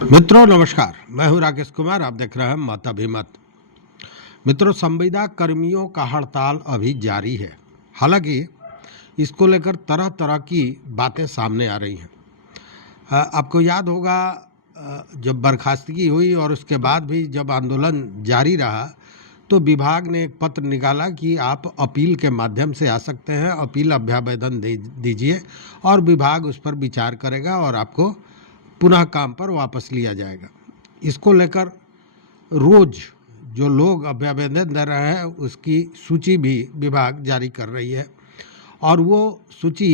मित्रों नमस्कार, मैं हूं राकेश कुमार। आप देख रहे हैं मत अभिमत। मित्रों, संविदा कर्मियों का हड़ताल अभी जारी है। हालांकि इसको लेकर तरह तरह की बातें सामने आ रही हैं। आपको याद होगा, जब बर्खास्तगी हुई और उसके बाद भी जब आंदोलन जारी रहा तो विभाग ने एक पत्र निकाला कि आप अपील के माध्यम से आ सकते हैं, अपील अभ्यावेदन दीजिए और विभाग उस पर विचार करेगा और आपको पुनः काम पर वापस लिया जाएगा। इसको लेकर रोज जो लोग अभ्यावेदन दे रहे हैं उसकी सूची भी विभाग जारी कर रही है और वो सूची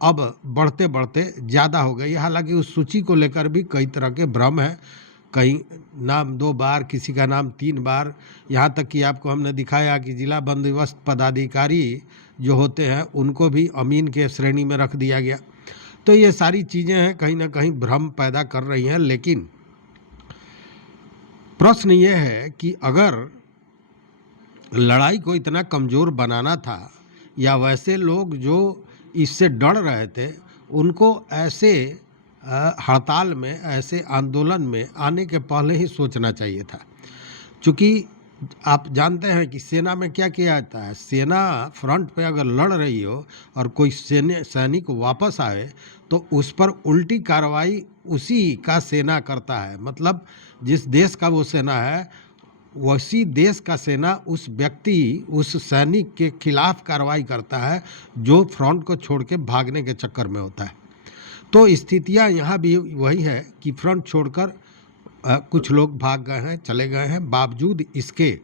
अब बढ़ते बढ़ते ज़्यादा हो गई है। हालांकि उस सूची को लेकर भी कई तरह के भ्रम हैं। कहीं नाम 2 बार, किसी का नाम 3 बार, यहाँ तक कि आपको हमने दिखाया कि जिला बंदोबस्त पदाधिकारी जो होते हैं उनको भी अमीन के श्रेणी में रख दिया गया। तो ये सारी चीज़ें हैं, कहीं ना कहीं भ्रम पैदा कर रही हैं। लेकिन प्रश्न ये है कि अगर लड़ाई को इतना कमज़ोर बनाना था या वैसे लोग जो इससे डर रहे थे उनको ऐसे हड़ताल में, ऐसे आंदोलन में आने के पहले ही सोचना चाहिए था। क्योंकि आप जानते हैं कि सेना में क्या किया जाता है। सेना फ्रंट पे अगर लड़ रही हो और कोई सैनिक वापस आए तो उस पर उल्टी कार्रवाई उसी का सेना करता है। मतलब जिस देश का वो सेना है उसी देश का सेना उस व्यक्ति, उस सैनिक के खिलाफ कार्रवाई करता है जो फ्रंट को छोड़ के भागने के चक्कर में होता है। तो स्थितियां यहाँ भी वही है कि फ्रंट छोड़कर कुछ लोग भाग गए हैं, चले गए हैं। बावजूद इसके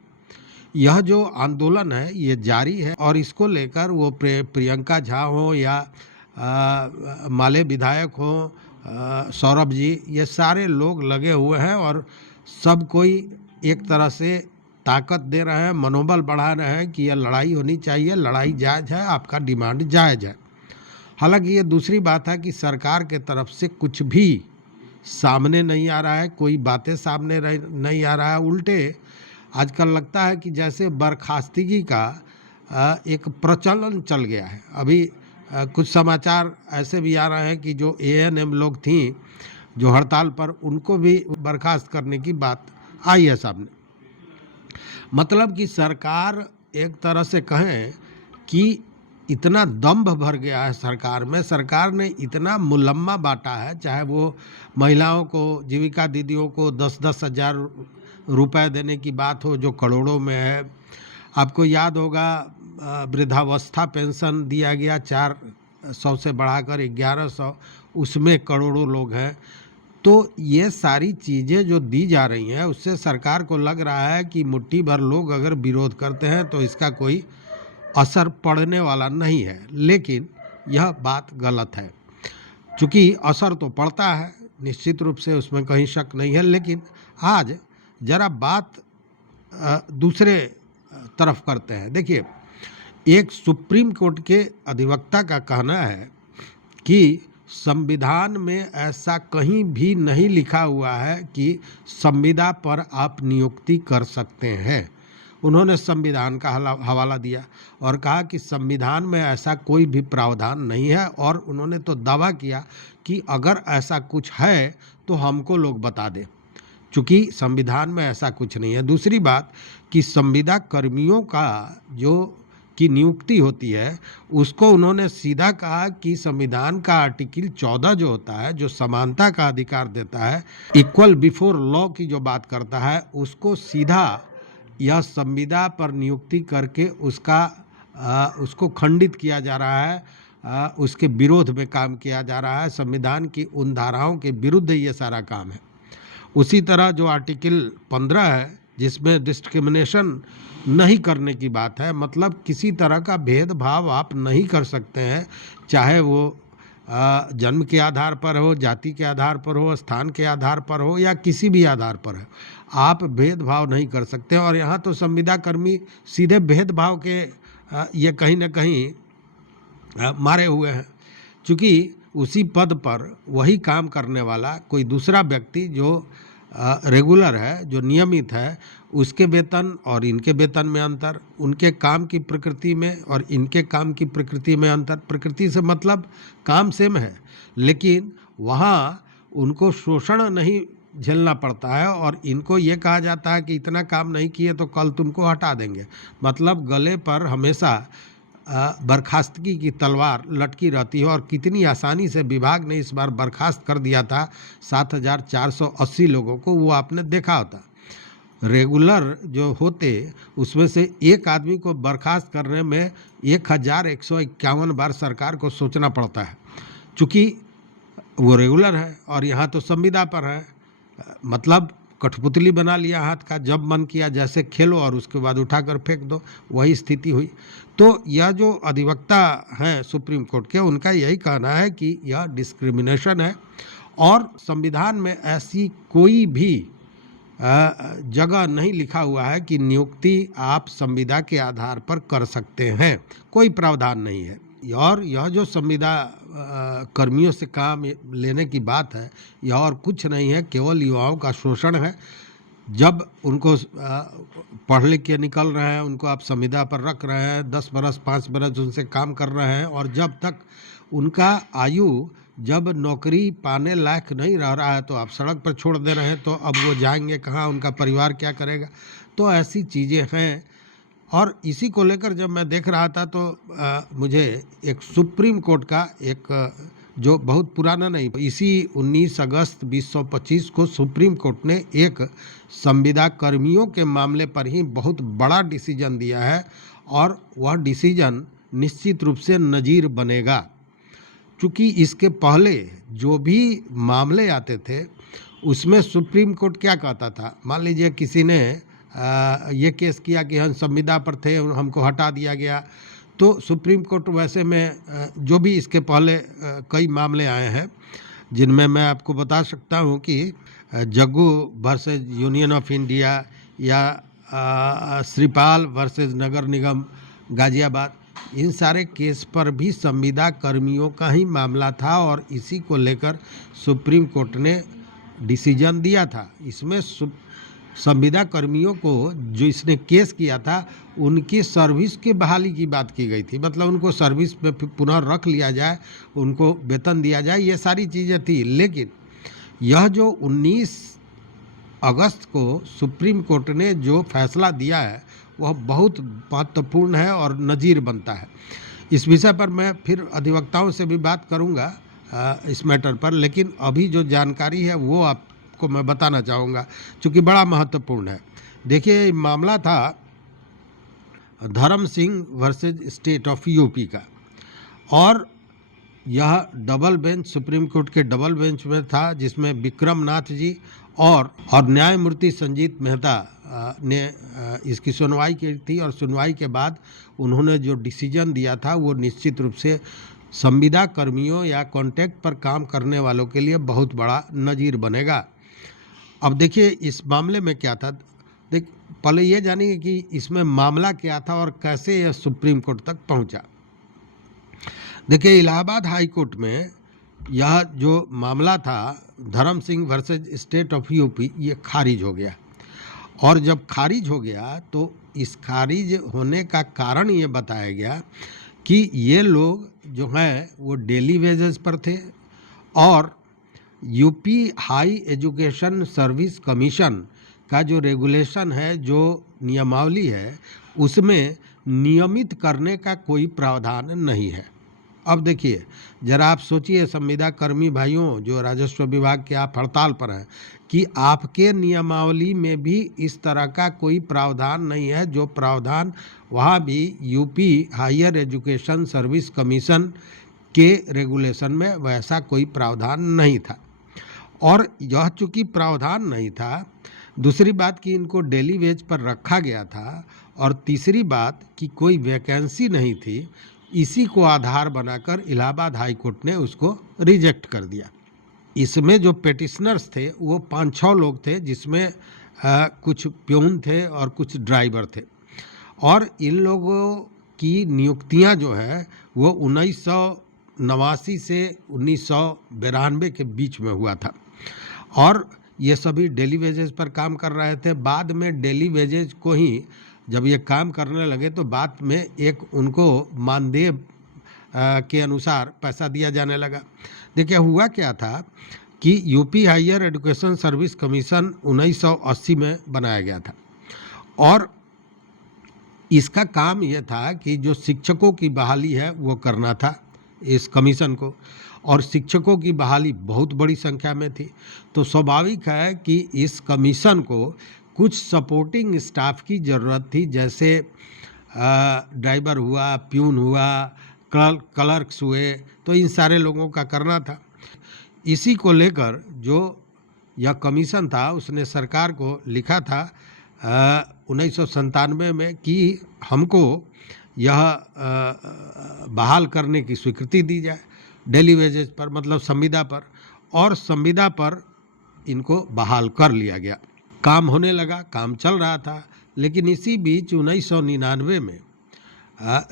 यह जो आंदोलन है ये जारी है और इसको लेकर वो प्रियंका झा हो या माले विधायक हो, सौरभ जी, ये सारे लोग लगे हुए हैं और सब कोई एक तरह से ताकत दे रहे हैं, मनोबल बढ़ा रहे हैं कि यह लड़ाई होनी चाहिए, लड़ाई जायज़ है, आपका डिमांड जायज़ है। हालांकि ये दूसरी बात है कि सरकार के तरफ से कुछ भी सामने नहीं आ रहा है, कोई बातें सामने नहीं आ रहा है। उल्टे आजकल लगता है कि जैसे बर्खास्तगी का एक प्रचलन चल गया है। अभी कुछ समाचार ऐसे भी आ रहे हैं कि जो एएनएम लोग थी जो हड़ताल पर, उनको भी बर्खास्त करने की बात आई है सामने। मतलब कि सरकार एक तरह से कहें कि इतना दंभ भर गया है सरकार में, सरकार ने इतना मुलम्मा बांटा है, चाहे वो महिलाओं को, जीविका दीदियों को 10-10 हज़ार रुपए देने की बात हो जो करोड़ों में है। आपको याद होगा वृद्धावस्था पेंशन दिया गया 400 से बढ़ाकर 1100, उसमें करोड़ों लोग हैं। तो ये सारी चीज़ें जो दी जा रही हैं उससे सरकार को लग रहा है कि मुट्ठी भर लोग अगर विरोध करते हैं तो इसका कोई असर पड़ने वाला नहीं है। लेकिन यह बात गलत है। चूँकि असर तो पड़ता है निश्चित रूप से, उसमें कहीं शक नहीं है। लेकिन आज जरा बात दूसरे तरफ करते हैं। देखिए, एक सुप्रीम कोर्ट के अधिवक्ता का कहना है कि संविधान में ऐसा कहीं भी नहीं लिखा हुआ है कि संविदा पर आप नियुक्ति कर सकते हैं। उन्होंने संविधान का हवाला दिया और कहा कि संविधान में ऐसा कोई भी प्रावधान नहीं है और उन्होंने तो दावा किया कि अगर ऐसा कुछ है तो हमको लोग बता दें, चूँकि संविधान में ऐसा कुछ नहीं है। दूसरी बात कि संविदा कर्मियों का जो की नियुक्ति होती है उसको उन्होंने सीधा कहा कि संविधान का आर्टिकल 14 जो होता है, जो समानता का अधिकार देता है, इक्वल बिफोर लॉ की जो बात करता है, उसको सीधा यह संविदा पर नियुक्ति करके उसको खंडित किया जा रहा है, उसके विरोध में काम किया जा रहा है। संविधान की उन धाराओं के विरुद्ध ये सारा काम है। उसी तरह जो आर्टिकल 15 है जिसमें डिस्क्रिमिनेशन नहीं करने की बात है, मतलब किसी तरह का भेदभाव आप नहीं कर सकते हैं, चाहे वो जन्म के आधार पर हो, जाति के आधार पर हो, स्थान के आधार पर हो या किसी भी आधार पर हो, आप भेदभाव नहीं कर सकते। और यहाँ तो संविदा कर्मी सीधे भेदभाव के ये कहीं ना कहीं मारे हुए हैं, क्योंकि उसी पद पर वही काम करने वाला कोई दूसरा व्यक्ति जो रेगुलर है, जो नियमित है, उसके वेतन और इनके वेतन में अंतर, उनके काम की प्रकृति में और इनके काम की प्रकृति में अंतर। प्रकृति से मतलब काम सेम है, लेकिन वहाँ उनको शोषण नहीं झेलना पड़ता है और इनको ये कहा जाता है कि इतना काम नहीं किए तो कल तुमको हटा देंगे। मतलब गले पर हमेशा बर्खास्तगी की तलवार लटकी रहती है और कितनी आसानी से विभाग ने इस बार बर्खास्त कर दिया था 7,480 लोगों को, वो आपने देखा होता। रेगुलर जो होते उसमें से एक आदमी को बर्खास्त करने में 1,151 बार सरकार को सोचना पड़ता है, चूँकि वो रेगुलर है और यहाँ तो संविदा पर है। मतलब कठपुतली बना लिया हाथ का, जब मन किया जैसे खेलो और उसके बाद उठाकर फेंक दो, वही स्थिति हुई। तो यह जो अधिवक्ता हैं सुप्रीम कोर्ट के, उनका यही कहना है कि यह डिस्क्रिमिनेशन है और संविधान में ऐसी कोई भी जगह नहीं लिखा हुआ है कि नियुक्ति आप संविदा के आधार पर कर सकते हैं, कोई प्रावधान नहीं है। और यह जो संविदा कर्मियों से काम लेने की बात है, यह और कुछ नहीं है, केवल युवाओं का शोषण है। जब उनको पढ़ लिख के निकल रहे हैं, उनको आप संविदा पर रख रहे हैं, 10 बरस 5 बरस उनसे काम कर रहे हैं और जब तक उनका आयु जब नौकरी पाने लायक नहीं रह रहा है तो आप सड़क पर छोड़ दे रहे हैं, तो अब वो जाएंगे कहाँ, उनका परिवार क्या करेगा। तो ऐसी चीज़ें हैं और इसी को लेकर जब मैं देख रहा था तो मुझे एक सुप्रीम कोर्ट का एक जो बहुत पुराना नहीं, इसी 19 अगस्त 2025 को सुप्रीम कोर्ट ने एक संविदा कर्मियों के मामले पर ही बहुत बड़ा डिसीजन दिया है और वह डिसीजन निश्चित रूप से नज़ीर बनेगा। चूँकि इसके पहले जो भी मामले आते थे उसमें सुप्रीम कोर्ट क्या कहता था, मान लीजिए किसी ने ये केस किया कि हम संविदा पर थे, हमको हटा दिया गया, तो सुप्रीम कोर्ट वैसे में जो भी इसके पहले कई मामले आए हैं जिनमें मैं आपको बता सकता हूँ कि Jaggu versus union of India या श्रीपाल वर्सेज नगर निगम गाजियाबाद, इन सारे केस पर भी संविदा कर्मियों का ही मामला था और इसी को लेकर सुप्रीम कोर्ट ने डिसीजन दिया था। इसमें संविदा कर्मियों को जो इसने केस किया था उनकी सर्विस की बहाली की बात की गई थी, मतलब उनको सर्विस पे पुनः रख लिया जाए, उनको वेतन दिया जाए, ये सारी चीज़ें थी। लेकिन यह जो 19 अगस्त को सुप्रीम कोर्ट ने जो फैसला दिया है वह बहुत महत्वपूर्ण है और नज़ीर बनता है। इस विषय पर मैं फिर अधिवक्ताओं से भी बात करूंगा इस मैटर पर, लेकिन अभी जो जानकारी है वो आपको मैं बताना चाहूँगा चूँकि बड़ा महत्वपूर्ण है। देखिए, मामला था धर्म Singh versus state of UP का और यह डबल बेंच, सुप्रीम कोर्ट के डबल बेंच में था, जिसमें विक्रम नाथ जी और न्यायमूर्ति संजीत मेहता ने इसकी सुनवाई की थी और सुनवाई के बाद उन्होंने जो डिसीजन दिया था वो निश्चित रूप से संविदा कर्मियों या कॉन्ट्रैक्ट पर काम करने वालों के लिए बहुत बड़ा नज़ीर बनेगा। अब देखिए इस मामले में क्या था, पहले ये जानिए कि इसमें मामला क्या था और कैसे यह सुप्रीम कोर्ट तक पहुंचा। देखिए, इलाहाबाद हाई कोर्ट में यह जो मामला था धर्म Singh versus state of UP, ये खारिज हो गया और जब खारिज हो गया तो इस खारिज होने का कारण ये बताया गया कि ये लोग जो हैं वो डेली वेजेस पर थे और UP high education service commission का जो रेगुलेशन है, जो नियमावली है, उसमें नियमित करने का कोई प्रावधान नहीं है। अब देखिए जरा आप सोचिए संविदा कर्मी भाइयों जो राजस्व विभाग के आप हड़ताल पर हैं, कि आपके नियमावली में भी इस तरह का कोई प्रावधान नहीं है। जो प्रावधान वहाँ भी UP higher education service commission के रेगुलेशन में वैसा कोई प्रावधान नहीं था और यह चूँकि प्रावधान नहीं था, दूसरी बात कि इनको डेली वेज पर रखा गया था और तीसरी बात कि कोई वैकेंसी नहीं थी, इसी को आधार बनाकर इलाहाबाद हाई कोर्ट ने उसको रिजेक्ट कर दिया। इसमें जो पेटिशनर्स थे वो 5-6 लोग थे, जिसमें कुछ प्यून थे और कुछ ड्राइवर थे और इन लोगों की नियुक्तियां जो है वो 1989 से 1992 के बीच में हुआ था और ये सभी डेली वेजेस पर काम कर रहे थे। बाद में डेली वेजेस को ही जब ये काम करने लगे तो बाद में एक उनको मानदेय के अनुसार पैसा दिया जाने लगा। देखिए हुआ क्या था कि UP higher education service commission 1980 में बनाया गया था और इसका काम यह था कि जो शिक्षकों की बहाली है वो करना था इस कमीशन को, और शिक्षकों की बहाली बहुत बड़ी संख्या में थी। तो स्वाभाविक है कि इस कमीशन को कुछ सपोर्टिंग स्टाफ की ज़रूरत थी, जैसे ड्राइवर हुआ, प्यून हुआ, क्लर्क्स हुए, तो इन सारे लोगों का करना था। इसी को लेकर जो यह कमीशन था उसने सरकार को लिखा था 1997 में कि हमको यह बहाल करने की स्वीकृति दी जाए डेली वेजेस पर, मतलब संविदा पर, और संविदा पर इनको बहाल कर लिया गया। काम होने लगा, काम चल रहा था। लेकिन इसी बीच 1999 में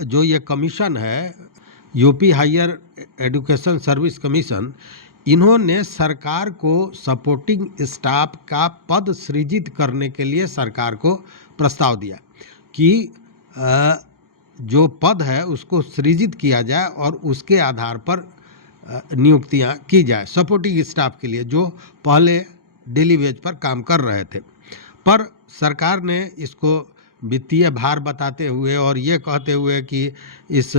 जो ये कमीशन है, UP higher education service commission, इन्होंने सरकार को सपोर्टिंग स्टाफ का पद सृजित करने के लिए सरकार को प्रस्ताव दिया कि जो पद है उसको सृजित किया जाए और उसके आधार पर नियुक्तियां की जाए सपोर्टिंग स्टाफ के लिए जो पहले डेली वेज पर काम कर रहे थे। पर सरकार ने इसको वित्तीय भार बताते हुए और ये कहते हुए कि इस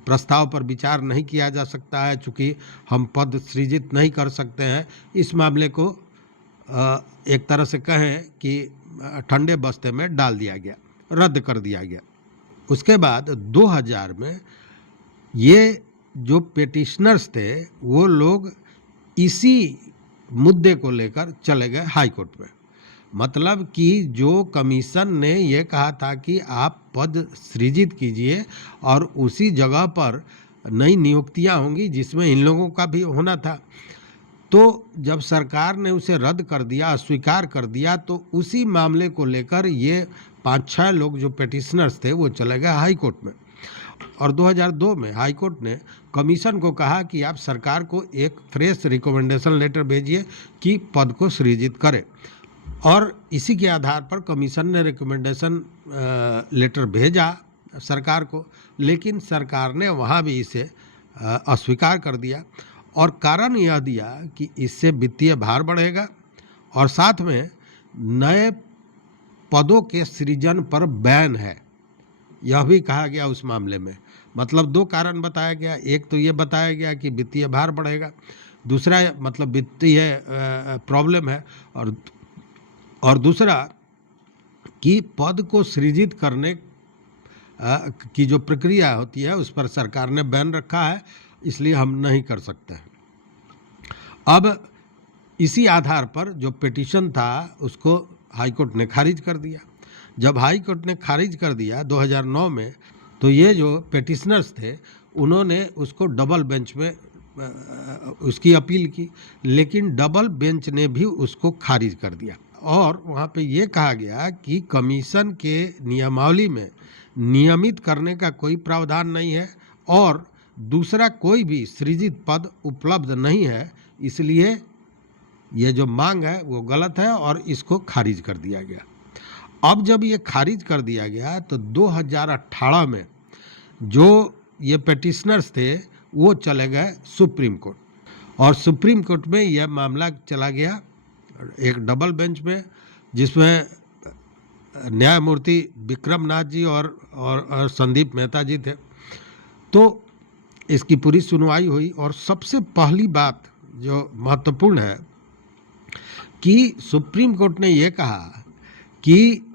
प्रस्ताव पर विचार नहीं किया जा सकता है चूँकि हम पद सृजित नहीं कर सकते हैं, इस मामले को एक तरह से कहें कि ठंडे बस्ते में डाल दिया गया, रद्द कर दिया गया। उसके बाद 2000 में ये जो पेटिशनर्स थे वो लोग इसी मुद्दे को लेकर चले गए हाई कोर्ट में। मतलब कि जो कमीशन ने ये कहा था कि आप पद सृजित कीजिए और उसी जगह पर नई नियुक्तियां होंगी जिसमें इन लोगों का भी होना था, तो जब सरकार ने उसे रद्द कर दिया, अस्वीकार कर दिया, तो उसी मामले को लेकर ये 5-6 लोग जो पेटिशनर्स थे वो चले गए हाई कोर्ट में। और 2002 में हाई कोर्ट ने कमीशन को कहा कि आप सरकार को एक फ्रेश रिकमेंडेशन लेटर भेजिए कि पद को सृजित करे, और इसी के आधार पर कमीशन ने रिकमेंडेशन लेटर भेजा सरकार को, लेकिन सरकार ने वहाँ भी इसे अस्वीकार कर दिया और कारण यह दिया कि इससे वित्तीय भार बढ़ेगा और साथ में नए पदों के सृजन पर बैन है, यह भी कहा गया उस मामले में। मतलब 2 कारण बताया गया, एक तो ये बताया गया कि वित्तीय भार बढ़ेगा, दूसरा मतलब वित्तीय प्रॉब्लम है, और दूसरा कि पद को सृजित करने की जो प्रक्रिया होती है उस पर सरकार ने बैन रखा है, इसलिए हम नहीं कर सकते हैं। अब इसी आधार पर जो पिटीशन था उसको हाई कोर्ट ने खारिज कर दिया। जब हाई कोर्ट ने खारिज कर दिया 2009 में, तो ये जो पिटिशनर्स थे उन्होंने उसको डबल बेंच में उसकी अपील की, लेकिन डबल बेंच ने भी उसको खारिज कर दिया और वहाँ पे ये कहा गया कि कमीशन के नियमावली में नियमित करने का कोई प्रावधान नहीं है और दूसरा कोई भी सृजित पद उपलब्ध नहीं है, इसलिए ये जो मांग है वो गलत है और इसको खारिज कर दिया गया। अब जब ये खारिज कर दिया गया तो 2018 में जो ये पिटिशनर्स थे वो चले गए सुप्रीम कोर्ट, और सुप्रीम कोर्ट में यह मामला चला गया एक डबल बेंच में, जिसमें न्यायमूर्ति विक्रम नाथ जी और संदीप मेहता जी थे। तो इसकी पूरी सुनवाई हुई और सबसे पहली बात जो महत्वपूर्ण है कि सुप्रीम कोर्ट ने ये कहा कि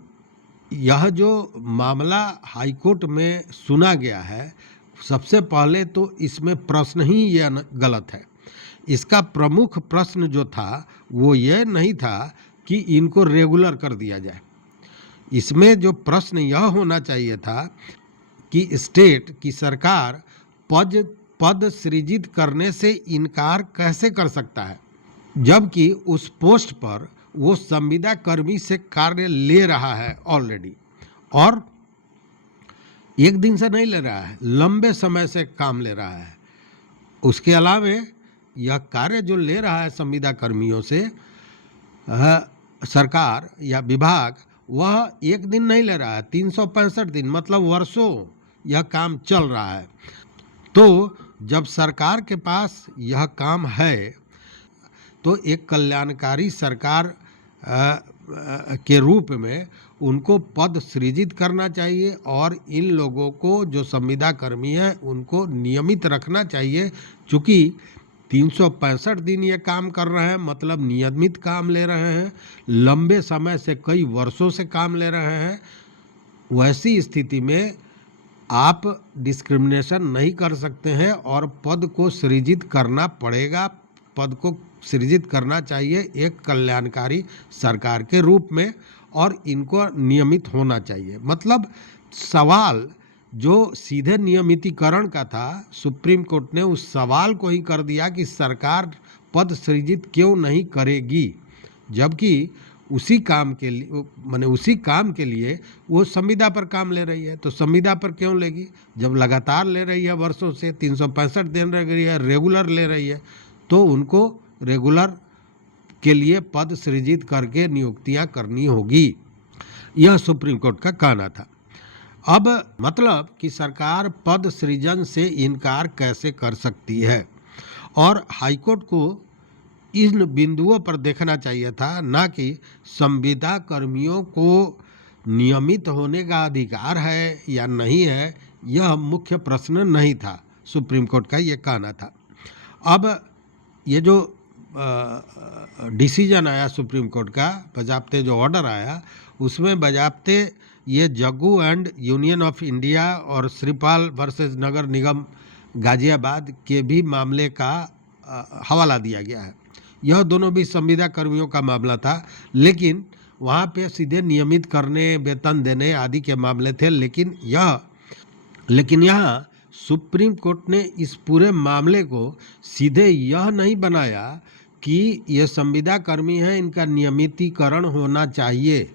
यह जो मामला हाई कोर्ट में सुना गया है, सबसे पहले तो इसमें प्रश्न ही ये गलत है। इसका प्रमुख प्रश्न जो था वो ये नहीं था कि इनको रेगुलर कर दिया जाए, इसमें जो प्रश्न यह होना चाहिए था कि स्टेट की सरकार पद सृजित करने से इनकार कैसे कर सकता है, जबकि उस पोस्ट पर वो संविदा कर्मी से कार्य ले रहा है ऑलरेडी, और एक दिन से नहीं ले रहा है, लंबे समय से काम ले रहा है। उसके अलावा यह कार्य जो ले रहा है संविदा कर्मियों से सरकार या विभाग, वह एक दिन नहीं ले रहा है, 365 दिन मतलब वर्षों यह काम चल रहा है। तो जब सरकार के पास यह काम है तो एक कल्याणकारी सरकार के रूप में उनको पद सृजित करना चाहिए और इन लोगों को जो संविदा कर्मी हैं उनको नियमित रखना चाहिए। चूँकि 365 दिन ये काम कर रहे हैं, मतलब नियमित काम ले रहे हैं, लंबे समय से कई वर्षों से काम ले रहे हैं, वैसी स्थिति में आप डिस्क्रिमिनेशन नहीं कर सकते हैं और पद को सृजित करना पड़ेगा। पद को सृजित करना चाहिए एक कल्याणकारी सरकार के रूप में और इनको नियमित होना चाहिए। मतलब सवाल जो सीधे नियमितीकरण का था, सुप्रीम कोर्ट ने उस सवाल को ही कर दिया कि सरकार पद सृजित क्यों नहीं करेगी, जबकि उसी काम के लिए उसी काम के लिए वो संविदा पर काम ले रही है। तो संविदा पर क्यों लेगी जब लगातार ले रही है, वर्षों से 365 दिन रह रही है, रेगुलर ले रही है, तो उनको रेगुलर के लिए पद सृजित करके नियुक्तियां करनी होगी। यह सुप्रीम कोर्ट का कहना था। अब मतलब कि सरकार पद सृजन से इनकार कैसे कर सकती है, और हाईकोर्ट को इन बिंदुओं पर देखना चाहिए था, ना कि संविदा कर्मियों को नियमित होने का अधिकार है या नहीं है, यह मुख्य प्रश्न नहीं था। सुप्रीम कोर्ट का ये कहना था। अब ये जो डिसीजन आया सुप्रीम कोर्ट का, बजाप्ते जो ऑर्डर आया, उसमें बजाप्ते ये Jaggu and union of India और श्रीपाल वर्सेस नगर निगम गाजियाबाद के भी मामले का हवाला दिया गया है। यह दोनों भी संविदा कर्मियों का मामला था, लेकिन वहाँ पे सीधे नियमित करने, वेतन देने आदि के मामले थे। लेकिन यहाँ सुप्रीम कोर्ट ने इस पूरे मामले को सीधे यह नहीं बनाया कि ये संविदा कर्मी हैं, इनका नियमितीकरण होना चाहिए।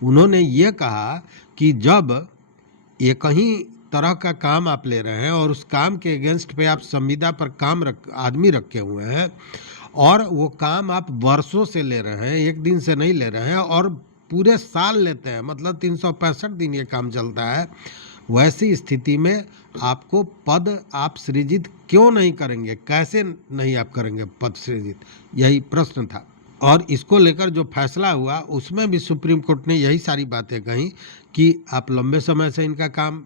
उन्होंने ये कहा कि जब एक ही तरह का काम आप ले रहे हैं और उस काम के अगेंस्ट पे आप संविदा पर आदमी रखे हुए हैं और वो काम आप वर्षों से ले रहे हैं, एक दिन से नहीं ले रहे हैं और पूरे साल लेते हैं, मतलब 365 दिन ये काम चलता है, वैसी स्थिति में आपको पद आप सृजित क्यों नहीं करेंगे, कैसे नहीं आप करेंगे पद सृजित, यही प्रश्न था। और इसको लेकर जो फैसला हुआ उसमें भी सुप्रीम कोर्ट ने यही सारी बातें कही कि आप लंबे समय से इनका काम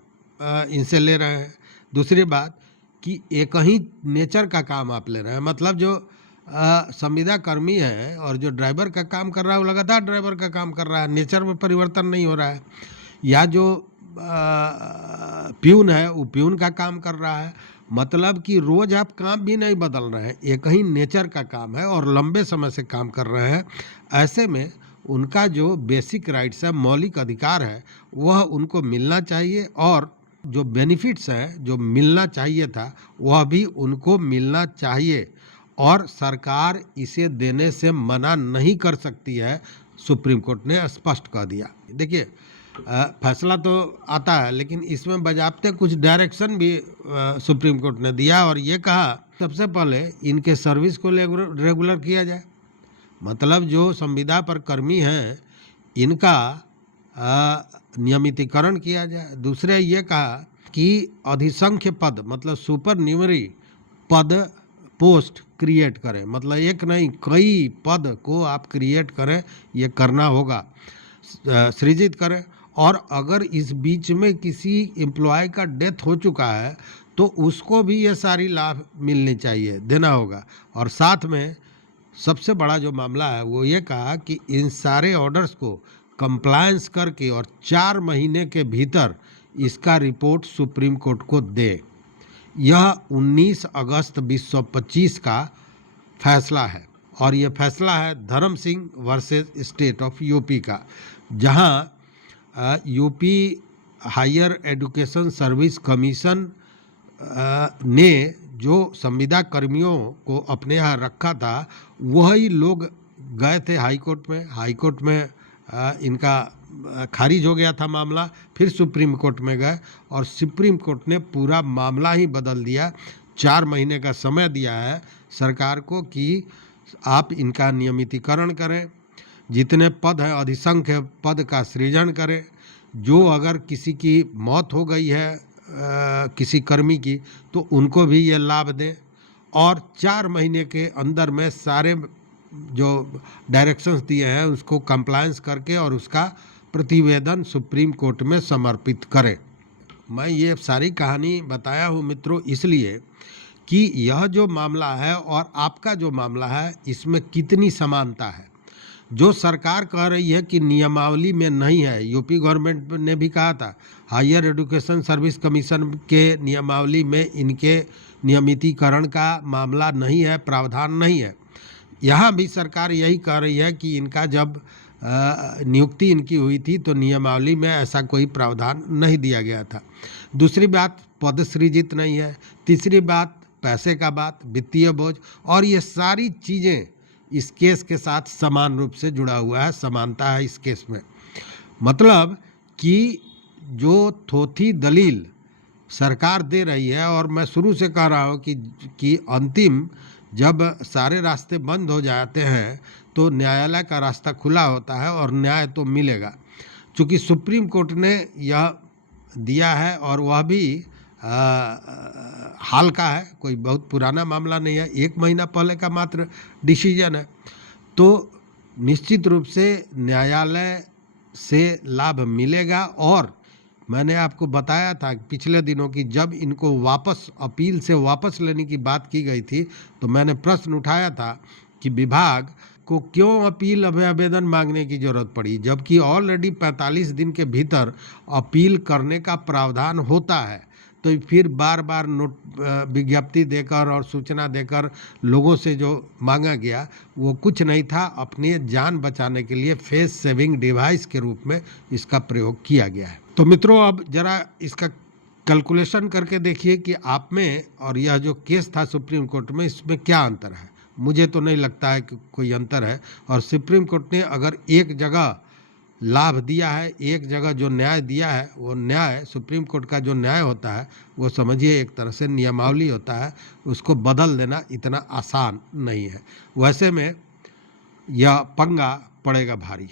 इनसे ले रहे हैं। दूसरी बात कि एक ही नेचर का काम आप ले रहे हैं, मतलब जो संविदा कर्मी है और जो ड्राइवर का काम कर रहा है वो लगातार ड्राइवर का काम कर रहा है, नेचर में परिवर्तन नहीं हो रहा है। या जो प्यून है वो प्यून का काम कर रहा है, मतलब कि रोज आप काम भी नहीं बदल रहे हैं, एक ही नेचर का काम है और लंबे समय से काम कर रहे हैं। ऐसे में उनका जो बेसिक राइट्स है, मौलिक अधिकार है, वह उनको मिलना चाहिए और जो बेनिफिट्स हैं जो मिलना चाहिए था वह भी उनको मिलना चाहिए और सरकार इसे देने से मना नहीं कर सकती है, सुप्रीम कोर्ट ने स्पष्ट कह दिया। देखिए फैसला तो आता है लेकिन इसमें बजाप्ते कुछ डायरेक्शन भी सुप्रीम कोर्ट ने दिया और ये कहा सबसे पहले इनके सर्विस को रेगुलर किया जाए, मतलब जो संविदा पर कर्मी हैं इनका नियमितीकरण किया जाए। दूसरे ये कहा कि अधिसंख्य पद, मतलब सुपर न्यूमरी पद पोस्ट क्रिएट करें, मतलब एक नहीं कई पद को आप क्रिएट करें, ये करना होगा, सृजित करें। और अगर इस बीच में किसी एम्प्लॉय का डेथ हो चुका है तो उसको भी ये सारी लाभ मिलनी चाहिए, देना होगा। और साथ में सबसे बड़ा जो मामला है वो ये कहा कि इन सारे ऑर्डर्स को कंप्लायंस करके और 4 महीने के भीतर इसका रिपोर्ट सुप्रीम कोर्ट को दे। यह 19 अगस्त 2025 का फैसला है और यह फैसला है Dharam Singh versus state of UP का, जहां UP higher education service commission ने जो संविदा कर्मियों को अपने यहाँ रखा था वही लोग गए थे हाई कोर्ट में। हाई कोर्ट में इनका खारिज हो गया था मामला, फिर सुप्रीम कोर्ट में गए और सुप्रीम कोर्ट ने पूरा मामला ही बदल दिया। 4 महीने का समय दिया है सरकार को कि आप इनका नियमितीकरण करें, जितने पद हैं अधिसंख्य पद का सृजन करें। जो अगर किसी की मौत हो गई है किसी कर्मी की तो उनको भी ये लाभ दें और 4 महीने के अंदर में सारे जो डायरेक्शंस दिए हैं उसको कंप्लायंस करके और उसका प्रतिवेदन सुप्रीम कोर्ट में समर्पित करें। मैं ये सारी कहानी बताया हूँ मित्रों इसलिए कि यह जो मामला है और आपका जो मामला है इसमें कितनी समानता है। जो सरकार कह रही है कि नियमावली में नहीं है, यूपी गवर्नमेंट ने भी कहा था हायर एजुकेशन सर्विस कमीशन के नियमावली में इनके नियमितीकरण का मामला नहीं है, प्रावधान नहीं है। यहाँ भी सरकार यही कह रही है कि इनका जब नियुक्ति इनकी हुई थी तो नियमावली में ऐसा कोई प्रावधान नहीं दिया गया था। दूसरी बात पद सृजित नहीं है। तीसरी बात पैसे का बात, वित्तीय बोझ, और ये सारी चीज़ें इस केस के साथ समान रूप से जुड़ा हुआ है, समानता है इस केस में। मतलब कि जो थोथी दलील सरकार दे रही है, और मैं शुरू से कह रहा हूँ कि अंतिम जब सारे रास्ते बंद हो जाते हैं तो न्यायालय का रास्ता खुला होता है और न्याय तो मिलेगा। चूँकि सुप्रीम कोर्ट ने यह दिया है और वह भी हाल का है, कोई बहुत पुराना मामला नहीं है, 1 महीना पहले का मात्र डिसीजन है, तो निश्चित रूप से न्यायालय से लाभ मिलेगा। और मैंने आपको बताया था पिछले दिनों की जब इनको वापस अपील से वापस लेने की बात की गई थी तो मैंने प्रश्न उठाया था कि विभाग को क्यों अपील आवेदन मांगने की ज़रूरत पड़ी, जबकि ऑलरेडी 45 दिन के भीतर अपील करने का प्रावधान होता है। तो फिर बार बार विज्ञप्ति देकर और सूचना देकर लोगों से जो मांगा गया वो कुछ नहीं था, अपनी जान बचाने के लिए फेस सेविंग डिवाइस के रूप में इसका प्रयोग किया गया है। तो मित्रों अब जरा इसका कैलकुलेशन करके देखिए कि आप में और यह जो केस था सुप्रीम कोर्ट में इसमें क्या अंतर है। मुझे तो नहीं लगता है कि कोई अंतर है। और सुप्रीम कोर्ट ने अगर एक जगह लाभ दिया है, एक जगह जो न्याय दिया है, वो न्याय सुप्रीम कोर्ट का जो न्याय होता है वो समझिए एक तरह से नियमावली होता है, उसको बदल देना इतना आसान नहीं है। वैसे में यह पंगा पड़ेगा भारी।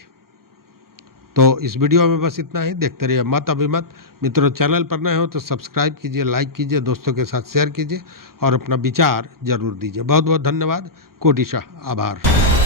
तो इस वीडियो में बस इतना ही। देखते रहिए मत अभिमत। मित्रों चैनल पर नए हो तो सब्सक्राइब कीजिए, लाइक कीजिए, दोस्तों के साथ शेयर कीजिए और अपना विचार जरूर दीजिए। बहुत बहुत धन्यवाद, कोटिशः आभार।